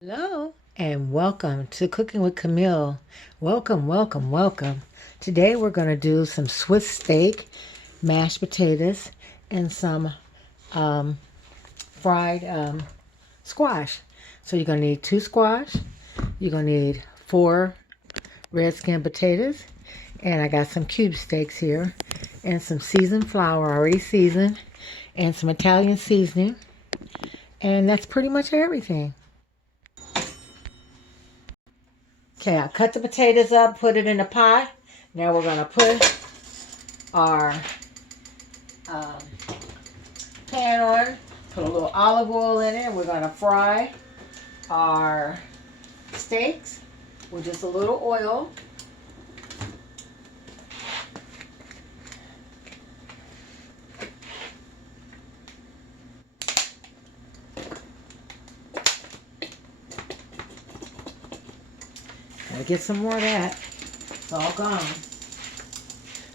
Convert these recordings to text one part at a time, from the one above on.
Hello and welcome to Cooking with Camille. Welcome, welcome, welcome. Today we're going to do some Swiss steak, mashed potatoes, and some fried squash. So you're going to need 2 squash. You're going to need 4 red skin potatoes. And I got some cube steaks here. And some seasoned flour, already seasoned. And some Italian seasoning. And that's pretty much everything. Okay, I cut the potatoes up, put it in a pot. Now we're going to put our pan on, put a little olive oil in it. We're going to fry our steaks with just a little oil. Gotta get some more of that. It's all gone.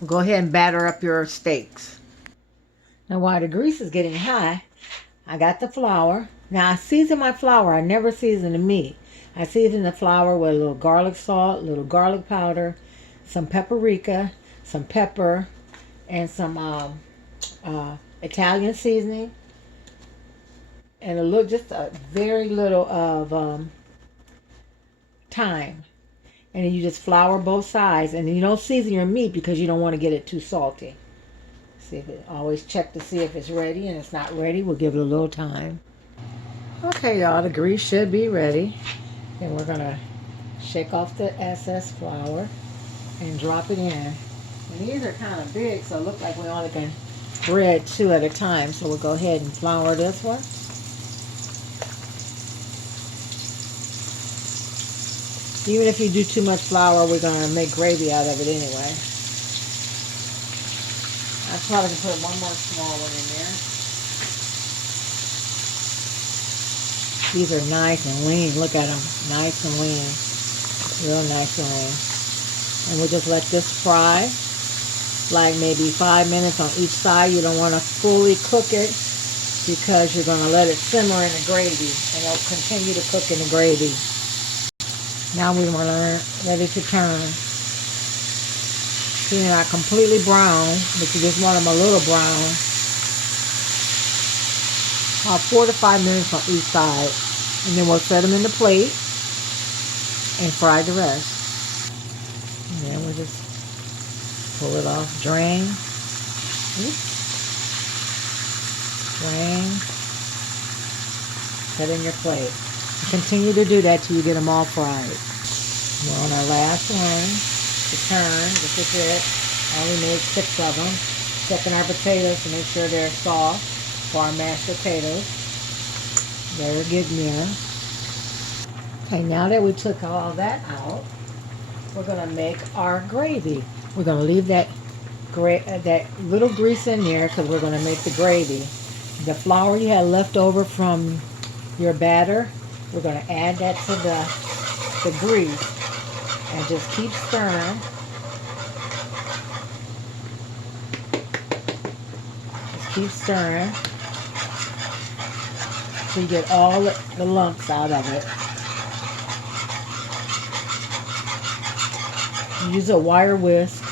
We'll go ahead and batter up your steaks. Now while the grease is getting high, I got the flour. Now I season my flour. I never season the meat. I season the flour with a little garlic salt, a little garlic powder, some paprika, some pepper, and some Italian seasoning, and just a very little of thyme. And then you just flour both sides, and you don't season your meat because you don't want to get it too salty. See if always check to see if it's ready, and it's not ready, we'll give it a little time. Okay, y'all, the grease should be ready. And we're gonna shake off the excess flour and drop it in. And these are kind of big, so it looks like we only can bread 2 at a time. So we'll go ahead and flour this one. Even if you do too much flour, we're gonna make gravy out of it anyway. I probably can put one more small one in there. These are nice and lean. Look at them. Nice and lean. Real nice and lean. And we'll just let this fry. Like maybe 5 minutes on each side. You don't want to fully cook it because you're going to let it simmer in the gravy. And it'll continue to cook in the gravy. Now we're ready to turn. See, they're not completely brown, but you just want them a little brown. About 4 to 5 minutes on each side. And then we'll set them in the plate and fry the rest. And then we'll just pull it off, drain. Drain. Set in your plate. And continue to do that till you get them all fried. We're on our last one to turn. This is it. I only made 6 of them. Checking our potatoes to make sure they're soft for our mashed potatoes. They're getting there. Okay, now that we took all that out, we're going to make our gravy. We're going to leave that little grease in there because we're going to make the gravy. The flour you had left over from your batter, we're going to add that to the grease and just keep stirring. Just keep stirring so you get all the lumps out of it. Use a wire whisk.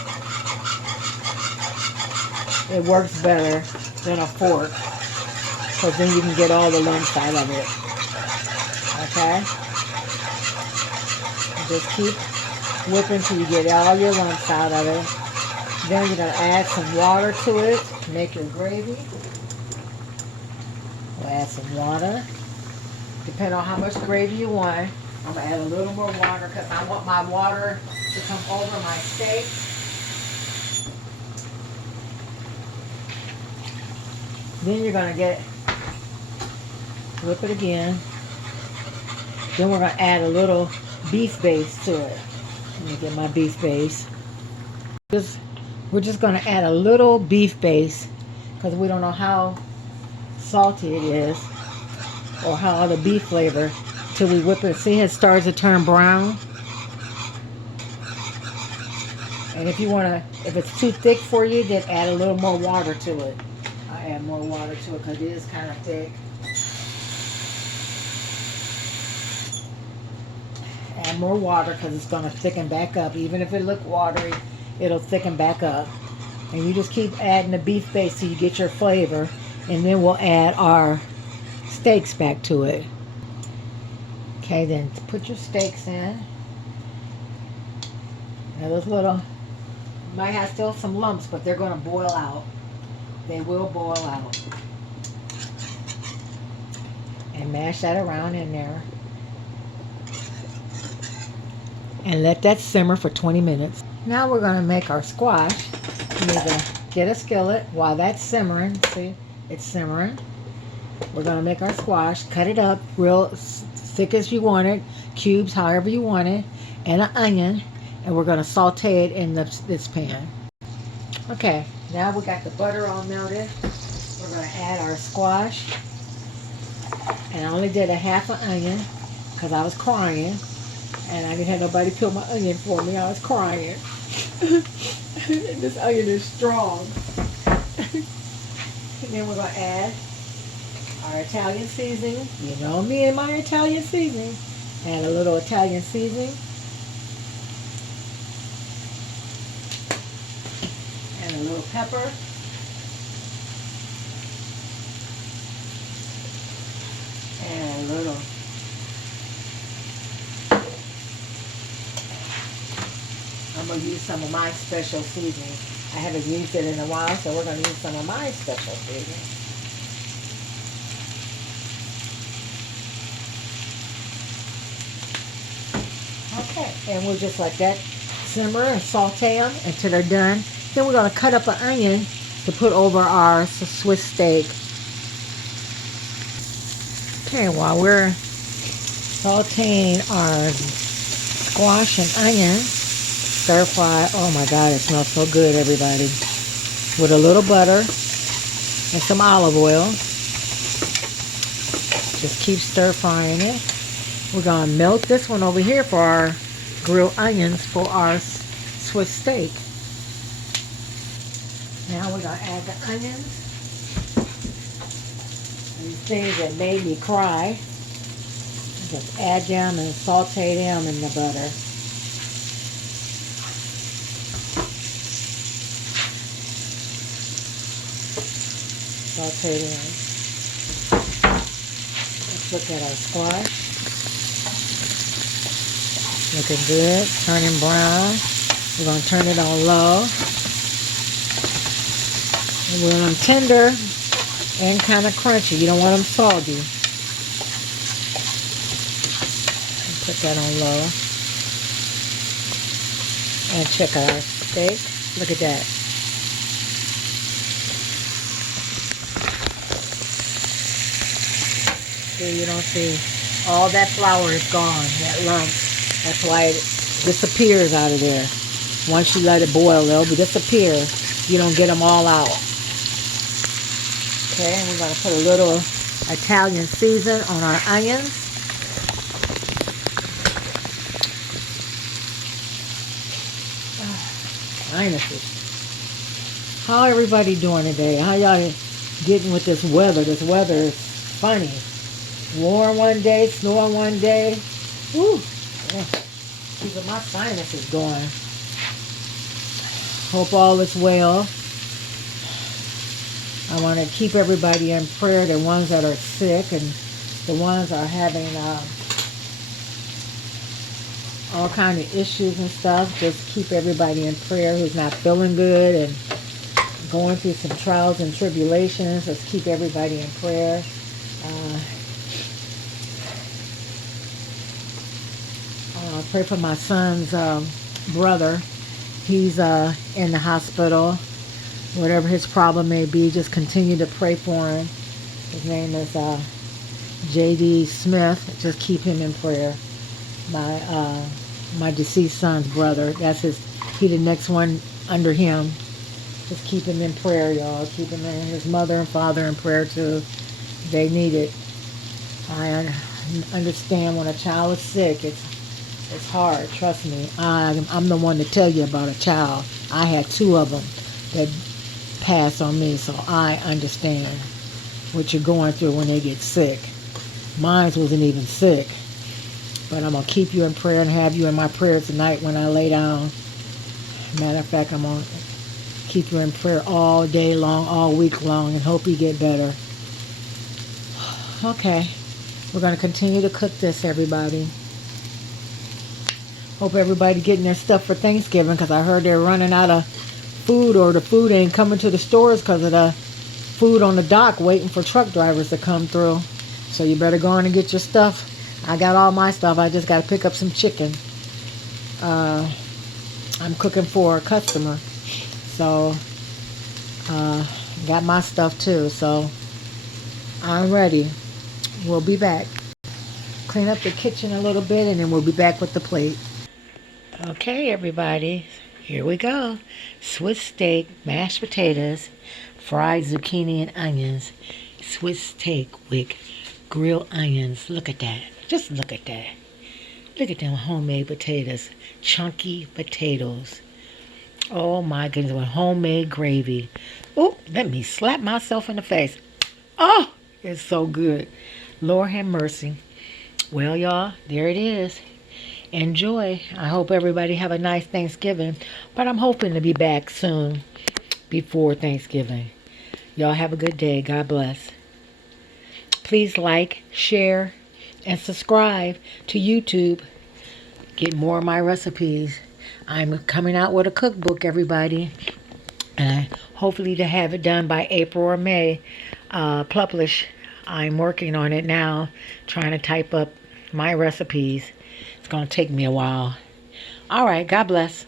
It works better than a fork because then you can get all the lumps out of it. Okay? Just keep whipping till you get all your lumps out of it. Then you're going to add some water to it to make your gravy. We'll add some water. Depending on how much gravy you want. I'm going to add a little more water because I want my water to come over my steak. Then you're going to whip it again. Then we're going to add a little beef base to it. Let me get my beef base. We're just going to add a little beef base because we don't know how salty it is or how the beef flavor till we whip it. See, it starts to turn brown. And if it's too thick for you, then add a little more water to it. I add more water to it because it is kind of thick. Add more water because it's going to thicken back up. Even if it look watery, it'll thicken back up. And you just keep adding the beef base till you get your flavor. And then we'll add our steaks back to it. Okay, then put your steaks in. Now those little, might have still some lumps, but they're going to boil out. They will boil out. And mash that around in there. And let that simmer for 20 minutes. Now we're going to make our squash. You need to get a skillet while that's simmering. See, it's simmering. We're going to make our squash. Cut it up real thick as you want it. Cubes, however you want it. And an onion. And we're going to saute it in this pan. Okay, now we got the butter all melted. We're going to add our squash. And I only did a half an onion because I was crying. And I didn't have nobody peel my onion for me. I was crying. This onion is strong. And then we're going to add our Italian seasoning. You know me and my Italian seasoning. Add a little Italian seasoning. And a little pepper. And a little I'm going to use some of my special seasoning. I haven't used it in a while, so we're going to use some of my special seasoning. Okay, and we'll just let that simmer and saute them until they're done. Then we're going to cut up an onion to put over our Swiss steak. Okay, while we're sauteing our squash and onion, stir fry. Oh my God, it smells so good, everybody. With a little butter and some olive oil. Just keep stir frying it. We're going to melt this one over here for our grilled onions for our Swiss steak. Now we're going to add the onions. These things that made me cry. Just add them and saute them in the butter. Saute them. Let's look at our squash. Looking good. Turning brown. We're going to turn it on low. And we want them tender and kind of crunchy. You don't want them soggy. Put that on low. And check our steak. Look at that. See, you don't see all that flour is gone, that lump. That's why it disappears out of there. Once you let it boil, it'll disappear. You don't get them all out. Okay, and we're going to put a little Italian season on our onions. Sinuses. How everybody doing today? How y'all getting with this weather? This weather is funny. Warm one day, snow one day. Woo! Yeah. Keeping my sinuses going. Hope all is well. I want to keep everybody in prayer. The ones that are sick and the ones that are having all kind of issues and stuff. Just keep everybody in prayer who's not feeling good and going through some trials and tribulations. Let's keep everybody in prayer. I pray for my son's brother. He's in the hospital. Whatever his problem may be, just continue to pray for him. His name is J.D. Smith. Just keep him in prayer. My deceased son's brother. That's he the next one under him. Just keep him in prayer, y'all. Keep him in his mother and father in prayer too. They need it. I understand when a child is sick, it's hard. Trust me. I'm the one to tell you about a child. I had 2 of them that passed on me, so I understand what you're going through when they get sick. Mine wasn't even sick. But I'm going to keep you in prayer and have you in my prayers tonight when I lay down. Matter of fact, I'm going to keep you in prayer all day long, all week long, and hope you get better. Okay. We're going to continue to cook this, everybody. Hope everybody getting their stuff for Thanksgiving, because I heard they're running out of food, or the food ain't coming to the stores because of the food on the dock waiting for truck drivers to come through. So you better go on and get your stuff. I got all my stuff. I just got to pick up some chicken. I'm cooking for a customer. So got my stuff too. So I'm ready. We'll be back. Clean up the kitchen a little bit, and then we'll be back with the plate. Okay, everybody, here we go. Swiss steak, mashed potatoes, fried zucchini and onions. Swiss steak with grilled onions. Look at that. Just look at that. Look at them homemade potatoes. Chunky potatoes. Oh my goodness, with homemade gravy. Oh, let me slap myself in the face. Oh, it's so good. Lord have mercy. Well, y'all, there it is. Enjoy. I hope everybody have a nice Thanksgiving, but I'm hoping to be back soon before Thanksgiving. Y'all have a good day. God bless. Please like, share, and subscribe to YouTube. Get more of my recipes. I'm coming out with a cookbook, everybody. And hopefully to have it done by April or May. Publish. I'm working on it now, trying to type up my recipes. It's going to take me a while. All right. God bless.